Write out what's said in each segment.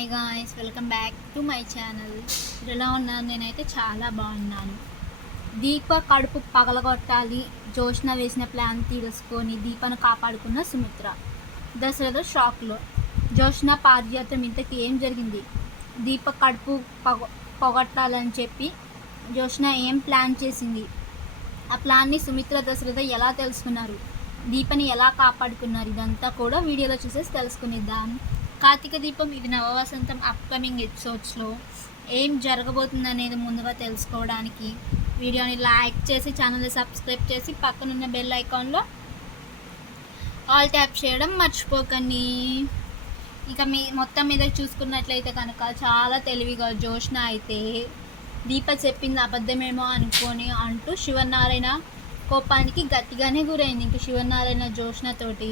Hi guys welcome back to my channel ఎలా ఉన్నాను నేనైతే చాలా బాగున్నాను. దీప కడుపు పగలగొట్టాలి. జోష్న వేసిన ప్లాన్ తీసుకొని దీపను కాపాడుకున్న సుమిత్ర. దశరథ షాక్లో. జోష్న పాదయాత్ర ఇంతకి ఏం జరిగింది? దీప కడుపు పగ పొగట్టాలని చెప్పి జోష్న ఏం ప్లాన్ చేసింది? ఆ ప్లాన్ని సుమిత్ర దశరథ ఎలా తెలుసుకున్నారు? దీపని ఎలా కాపాడుకున్నారు? ఇదంతా కూడా వీడియోలో చూసేసి తెలుసుకునిద్దాం. కార్తీక దీపం ఇది నవవసంతం అప్కమింగ్ ఎపిసోడ్స్లో ఏం జరగబోతుంది అనేది ముందుగా తెలుసుకోవడానికి వీడియోని లైక్ చేసి ఛానల్ని సబ్స్క్రైబ్ చేసి పక్కనున్న బెల్ ఐకాన్లో ఆల్ ట్యాప్ చేయడం మర్చిపోకండి. ఇక మీ మొత్తం మీద చూసుకున్నట్లయితే కనుక చాలా తెలివిగా జోష్న అయితే దీప చెప్పింది అబద్ధమేమో అనుకొని అంటూ శివనారాయణ కోపానికి గట్టిగానే గురైంది. ఇంక శివనారాయణ జోష్నతోటి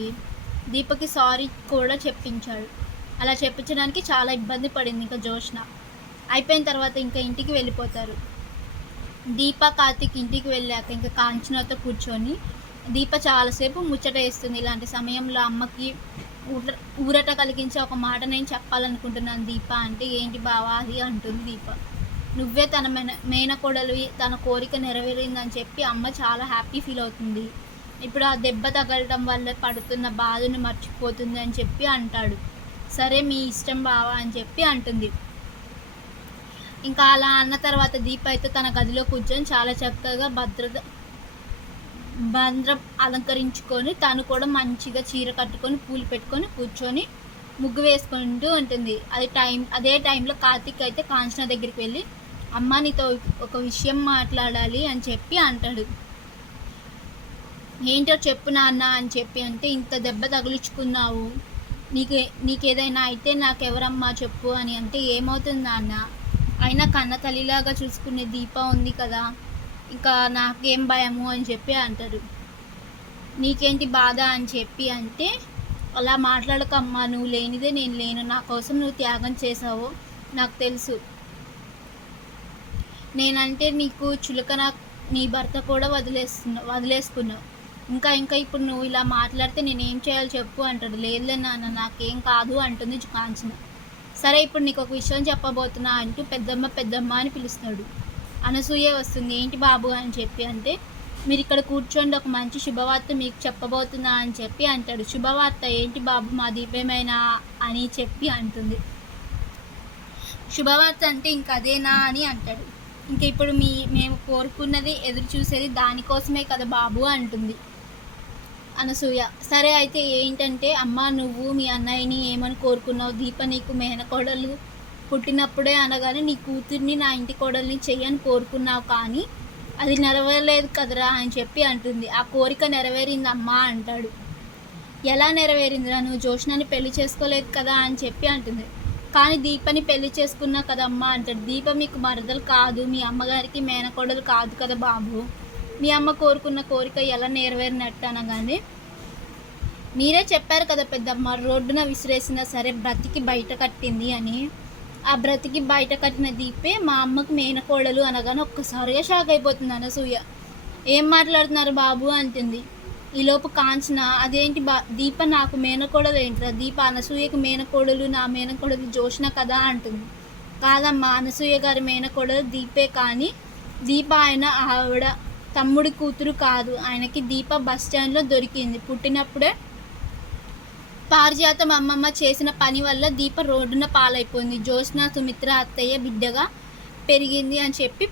దీపకి సారీ కూడా చెప్పించాడు. అలా చెప్పించడానికి చాలా ఇబ్బంది పడింది ఇంకా జోష్న అయిపోయిన తర్వాత ఇంకా ఇంటికి వెళ్ళిపోతారు. దీప కార్తిక్ ఇంటికి వెళ్ళాక ఇంకా కాంచనతో కూర్చొని దీప చాలాసేపు ముచ్చట వేస్తుంది. ఇలాంటి సమయంలో అమ్మకి ఊర ఊరట కలిగించే ఒక మాట నేను చెప్పాలనుకుంటున్నాను. దీప అంటే ఏంటి బావా? అది అంటుంది దీప. నువ్వే తన మెన మేనకోడలు తన కోరిక నెరవేరిందని చెప్పి అమ్మ చాలా హ్యాపీ ఫీల్ అవుతుంది. ఇప్పుడు ఆ దెబ్బ తగలటం వల్ల పడుతున్న బాధను మర్చిపోతుంది అని చెప్పి అంటాడు. సరే మీ ఇష్టం బావా అని చెప్పి అంటుంది. ఇంకా అలా అన్న తర్వాత దీప అయితే తన గదిలో కూర్చొని చాలా చక్కగా భద్రత భద్రం అలంకరించుకొని తను కూడా మంచిగా చీర కట్టుకొని పూలు పెట్టుకొని కూర్చొని ముగ్గు వేసుకుంటూ ఉంటుంది. అది టైం అదే టైంలో కార్తీక్ అయితే కాంచన దగ్గరికి వెళ్ళి అమ్మ నీతో ఒక విషయం మాట్లాడాలి అని చెప్పి అంటాడు. ఏంటో చెప్పు నాన్న అని చెప్పి అంటే ఇంత దెబ్బ తగిలించుకున్నావు. నీకు నీకేదైనా అయితే నాకెవరమ్మా చెప్పు అని అంటే ఏమవుతుంది నాన్న? అయినా కన్న తల్లిలాగా చూసుకునే దీప ఉంది కదా ఇంకా నాకేం భయము అని చెప్పి అంటారు. నీకేంటి బాధ అని చెప్పి అంటే అలా మాట్లాడకమ్మా నువ్వు లేనిదే నేను లేను నా కోసం నువ్వు త్యాగం చేసావు నాకు తెలుసు. నేనంటే నీకు చులకన నీ భర్త కూడా వదిలేస్తున్నా వదిలేసుకున్నావు. ఇంకా ఇంకా ఇప్పుడు నువ్వు ఇలా మాట్లాడితే నేను ఏం చేయాలో చెప్పు అంటాడు. లేదులే నాన్న నాకేం కాదు అంటుంది కాంచన సరే ఇప్పుడు నీకు ఒక విషయం చెప్పబోతున్నా అంటూ పెద్దమ్మ పెద్దమ్మ అని పిలుస్తాడు. అనసూయ వస్తుంది. ఏంటి బాబు అని చెప్పి అంటే మీరు ఇక్కడ కూర్చోండి ఒక మంచి శుభవార్త మీకు చెప్పబోతున్నా అని చెప్పి అంటాడు. శుభవార్త ఏంటి బాబు మా దీపేమైనా అని చెప్పి అంటుంది. శుభవార్త అంటే ఇంక అదేనా అని అంటాడు. ఇంక ఇప్పుడు మీ మేము కోరుకున్నది ఎదురు చూసేది దానికోసమే కదా బాబు అంటుంది. అనసూయ సరే అయితే ఏంటంటే అమ్మ నువ్వు మీ అన్నయ్యని ఏమని కోరుకున్నావు? దీప నీకు మేనకోడలు పుట్టినప్పుడే అనగానే నీ కూతుర్ని నా ఇంటి కోడల్ని చెయ్యని కోరుకున్నావు కానీ అది నెరవేరలేదు కదరా అని చెప్పి అంటుంది. ఆ కోరిక నెరవేరింది అమ్మా అంటాడు. ఎలా నెరవేరిందిరా? నువ్వు జోష్నాని పెళ్ళి చేసుకోలేదు కదా అని చెప్పి అంటుంది. కానీ దీపని పెళ్ళి చేసుకున్నా కదమ్మా అంటాడు. దీప మీకు మరదలు కాదు మీ అమ్మగారికి మేనకోడలు కాదు కదా బాబు. మీ అమ్మ కోరుకున్న కోరిక ఎలా నెరవేరినట్టు అనగానే మీరే చెప్పారు కదా పెద్దమ్మ రోడ్డున విసిరేసినా సరే బ్రతికి బయట కట్టింది అని. ఆ బ్రతికి బయట కట్టిన దీపే మా అమ్మకు మేనకోడలు అనగానే ఒక్కసారిగా షాక్ అయిపోతుంది అనసూయ ఏం మాట్లాడుతున్నారు బాబు? అంటుంది. ఈలోపు కాంచన అదేంటి బా దీప నాకు మేనకోడలు ఏంటిరా? దీప అనసూయకు మేనకోడలు నా మేనకోడలు జోష్న కదా? అంటుంది. కాదమ్మా అనసూయ గారి మేనకోడలు దీపే కానీ దీప ఆయన ఆవిడ తమ్ముడి కూతురు కాదు. ఆయనకి దీప బస్ స్టాండ్లో దొరికింది. పుట్టినప్పుడే పారిజాతం అమ్మమ్మ చేసిన పని వల్ల దీప రోడ్డున పాలైపోయింది. జ్యోత్స్న సుమిత్ర అత్తయ్య బిడ్డగా పెరిగింది అని చెప్పి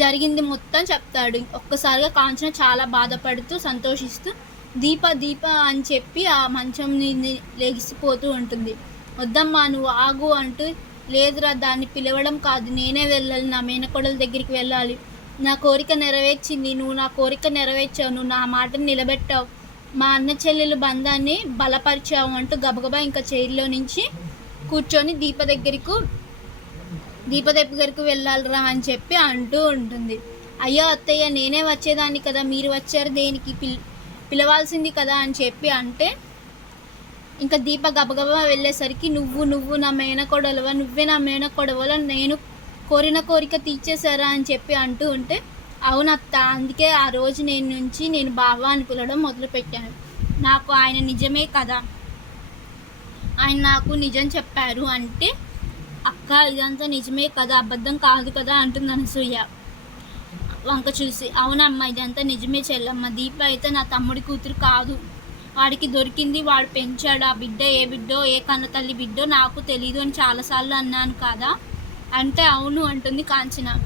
జరిగింది మొత్తం చెప్తాడు. ఒక్కసారిగా కాంచన చాలా బాధపడుతూ సంతోషిస్తూ దీప దీప అని చెప్పి ఆ మంచం లెగిసిపోతూ ఉంటుంది. వద్దమ్మా నువ్వు ఆగు అంటూ లేదురా దాన్ని పిలవడం కాదు. నేనే వెళ్ళాలి. నా మేనకోడల దగ్గరికి వెళ్ళాలి. నా కోరిక నెరవేర్చింది నువ్వు నా కోరిక నెరవేర్చావు నువ్వు నా మాటను నిలబెట్టావు. మా అన్న చెల్లెలు బంధాన్ని బలపరిచావు అంటూ గబగబా ఇంకా చైర్లో నుంచి కూర్చొని దీప దగ్గరకు దీప దగ్గరకు వెళ్ళాలిరా అని చెప్పి అంటూ ఉంటుంది. అయ్యో అత్తయ్య నేనే వచ్చేదాన్ని కదా మీరు వచ్చారు దేనికి? పిల్ పిలవాల్సింది కదా అని చెప్పి అంటే ఇంకా దీప గబగబా వెళ్ళేసరికి నువ్వు నువ్వు నా మేనకోడలవా? నువ్వే నా మేనకోడవలో నేను కోరిన కోరిక తీర్చేశారా అని చెప్పి అంటూ ఉంటే అవునత్త అందుకే ఆ రోజు నేను నుంచి నేను బావ అని పిలవడం మొదలుపెట్టాను. నాకు ఆయన నిజమే కదా. ఆయన నాకు నిజం చెప్పారు అంటే అక్క ఇదంతా నిజమే కదా అబద్ధం కాదు కదా అంటుంది అనసూయ. వంక చూసి అవునమ్మా ఇదంతా నిజమే చెల్లమ్మ. దీప అయితే నా తమ్ముడి కూతురు కాదు. వాడికి దొరికింది వాడు పెంచాడు. ఆ బిడ్డ ఏ బిడ్డో ఏ కన్న తల్లి బిడ్డో నాకు తెలియదు అని చాలాసార్లు అన్నాను కదా. అంటే అవును అంటుంది కాంచన.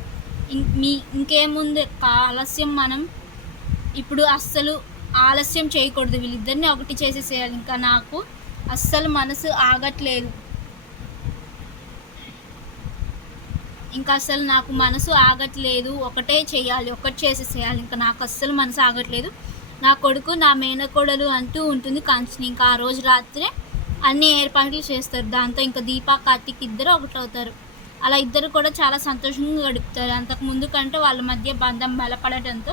ఇం- మీ ఇంకేముంది? ఆలస్యం మనం ఇప్పుడు అస్సలు ఆలస్యం చేయకూడదు. వీళ్ళిద్దరిని ఒకటి చేసేసేయాలి. ఇంకా నాకు అస్సలు మనసు ఆగట్లేదు. ఇంకా అసలు నాకు మనసు ఆగట్లేదు. ఒకటే చేయాలి. ఒకటి చేసేసేయాలి. ఇంకా నాకు అస్సలు మనసు ఆగట్లేదు. నా కొడుకు నా మేనకోడలు అంటూ ఉంటుంది కాంచని. ఇంకా ఆ రోజు రాత్రే అన్ని ఏర్పాట్లు చేస్తారు. దాంతో ఇంకా దీపా కార్తీక్ ఇద్దరు ఒకటవుతారు. అలా ఇద్దరు కూడా చాలా సంతోషంగా గడుపుతారు. అంతకు ముందు కంటే వాళ్ళ మధ్య బంధం బలపడటంతో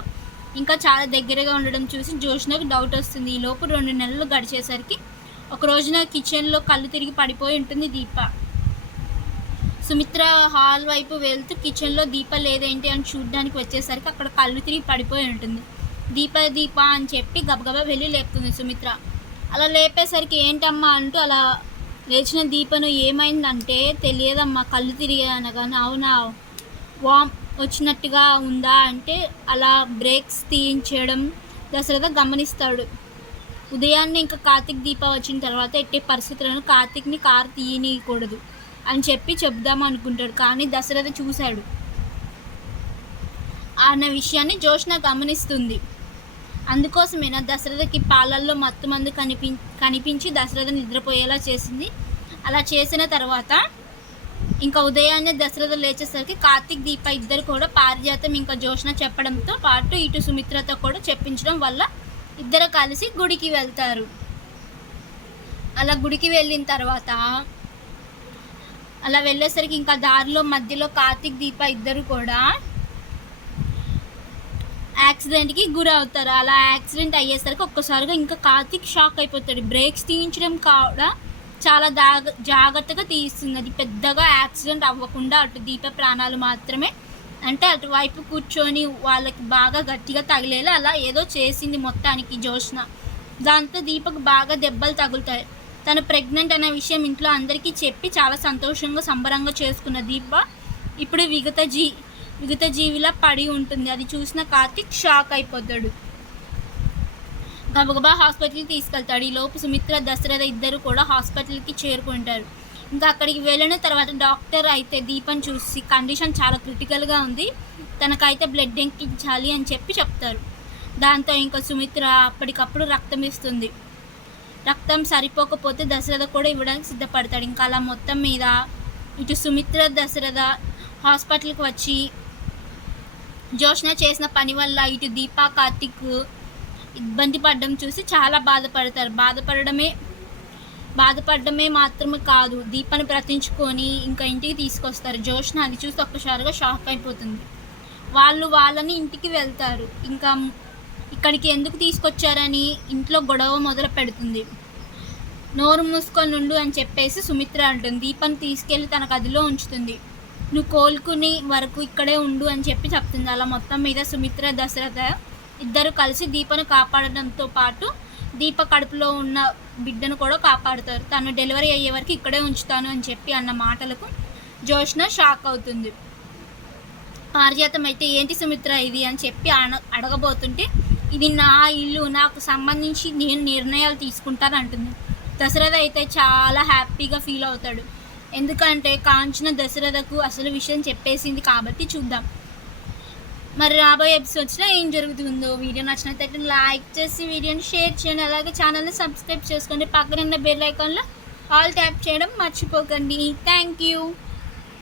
ఇంకా చాలా దగ్గరగా ఉండడం చూసి జోష్నకు డౌట్ వస్తుంది. ఈ లోపు రెండు నెలలు గడిచేసరికి ఒక రోజున కిచెన్లో కళ్ళు తిరిగి పడిపోయి ఉంటుంది దీప. సుమిత్ర హాల్ వైపు వెళ్తూ కిచెన్లో దీప లేదేంటి అని చూడడానికి వచ్చేసరికి అక్కడ కళ్ళు తిరిగి పడిపోయి ఉంటుంది. దీప దీప అని చెప్పి గబగబా వెళ్ళి లేపుతుంది సుమిత్ర. అలా లేపేసరికి ఏంటమ్మా అంటూ అలా లేచిన దీపను ఏమైందంటే తెలియదమ్మా కళ్ళు తిరిగి అనగానే అవునా? వామ్ వచ్చినట్టుగా ఉందా అంటే అలా బ్రేక్స్ తీయించడం దశరథ గమనిస్తాడు. ఉదయాన్నే ఇంకా కార్తీక్ దీప వచ్చిన తర్వాత ఎట్టి పరిస్థితులను కార్తీక్ని కారు తీయనీయకూడదు అని చెప్పి చెప్దాం అనుకుంటాడు. కానీ దశరథ చూశాడు. అన్న విషయాన్ని జోష్న గమనిస్తుంది. అందుకోసమేనా దశరథకి పాలల్లో మత్తు మందు కనిపి కనిపించి దశరథ నిద్రపోయేలా చేసింది. అలా చేసిన తర్వాత ఇంకా ఉదయాన్నే దశరథ లేచేసరికి కార్తీక్ దీప ఇద్దరు కూడా పారిజాతం ఇంకా జోష్న చెప్పడంతో పాటు ఇటు సుమిత్రతో కూడా చెప్పించడం వల్ల ఇద్దరు కలిసి గుడికి వెళ్తారు. అలా గుడికి వెళ్ళిన తర్వాత అలా వెళ్ళేసరికి ఇంకా దారిలో మధ్యలో కార్తీక్ దీప ఇద్దరు కూడా యాక్సిడెంట్కి గురి అవుతారు. అలా యాక్సిడెంట్ అయ్యేసరికి ఒక్కసారిగా ఇంకా కార్తీక్ షాక్ అయిపోతాడు. బ్రేక్స్ తీయించడం కూడా చాలా దాగ జాగ్రత్తగా తీస్తుంది. అది పెద్దగా యాక్సిడెంట్ అవ్వకుండా అటు దీప ప్రాణాలు మాత్రమే అంటే అటువైపు కూర్చొని వాళ్ళకి బాగా గట్టిగా తగిలేలా అలా ఏదో చేసింది మొత్తానికి జోష్న దాంతో దీపకు బాగా దెబ్బలు తగులుతాయి. తను ప్రెగ్నెంట్ అనే విషయం ఇంట్లో అందరికీ చెప్పి చాలా సంతోషంగా సంబరంగా చేసుకున్న దీప ఇప్పుడు విగత జీ విగత జీవిలా పడి ఉంటుంది. అది చూసిన కార్తిక్ షాక్ అయిపోతాడు. గబగబా హాస్పిటల్కి తీసుకెళ్తాడు. ఈ లోపు సుమిత్ర దశరథ ఇద్దరు కూడా హాస్పిటల్కి చేరుకుంటారు. ఇంకా అక్కడికి వెళ్ళిన తర్వాత డాక్టర్ అయితే దీపం చూసి కండిషన్ చాలా క్రిటికల్గా ఉంది. తనకైతే బ్లడ్ ఎంకించాలి అని చెప్పి చెప్తారు. దాంతో ఇంకా సుమిత్ర అప్పటికప్పుడు రక్తం ఇస్తుంది. రక్తం సరిపోకపోతే దశరథ కూడా ఇవ్వడానికి సిద్ధపడతాడు. ఇంకా అలా మొత్తం మీద ఇటు సుమిత్ర దశరథ హాస్పిటల్కి వచ్చి జోష్న చేసిన పని వల్ల ఇటు దీప కార్తిక్ ఇబ్బంది పడడం చూసి చాలా బాధపడతారు. బాధపడడమే బాధపడడమే మాత్రమే కాదు దీపాన్ని బ్రతించుకొని ఇంకా ఇంటికి తీసుకొస్తారు. జోష్న అది చూసి ఒక్కసారిగా షాక్ అయిపోతుంది. వాళ్ళు వాళ్ళని ఇంటికి వెళ్తారు. ఇంకా ఇక్కడికి ఎందుకు తీసుకొచ్చారని ఇంట్లో గొడవ మొదలు పెడుతుంది. నోరు మూసుకొని ఉండు అని చెప్పేసి సుమిత్ర అంటుంది. దీపాన్ని తీసుకెళ్ళి తన గదిలో ఉంచుతుంది. నువ్వు కోలుకుని వరకు ఇక్కడే ఉండు అని చెప్పి చెప్తుంది. అలా మొత్తం మీద సుమిత్ర దశరథ ఇద్దరు కలిసి దీపను కాపాడడంతో పాటు దీప కడుపులో ఉన్న బిడ్డను కూడా కాపాడుతారు. తను డెలివరీ అయ్యే వరకు ఇక్కడే ఉంచుతాను అని చెప్పి అన్న మాటలకు జోష్న షాక్ అవుతుంది. పారిజాతం అయితే ఏంటి సుమిత్ర ఇది అని చెప్పి అన అడగబోతుంటే ఇది నా ఇల్లు నాకు సంబంధించి నేను నిర్ణయాలు తీసుకుంటాను అంటుంది. దశరథ అయితే చాలా హ్యాపీగా ఫీల్ అవుతాడు. ఎందుకంటే కాంచన దశరథకు అసలు విషయం చెప్పేసింది కాబట్టి చూద్దాం. మరి రాబోయే ఎపిసోడ్స్లో ఏం జరుగుతుందో వీడియో నచ్చినట్లయితే లైక్ చేసి వీడియోని షేర్ చేయండి. అలాగే ఛానల్ని సబ్స్క్రైబ్ చేసుకోండి పక్కన ఉన్న బెల్ ఐకాన్లో ఆల్ ట్యాప్ చేయడం మర్చిపోకండి. Thank you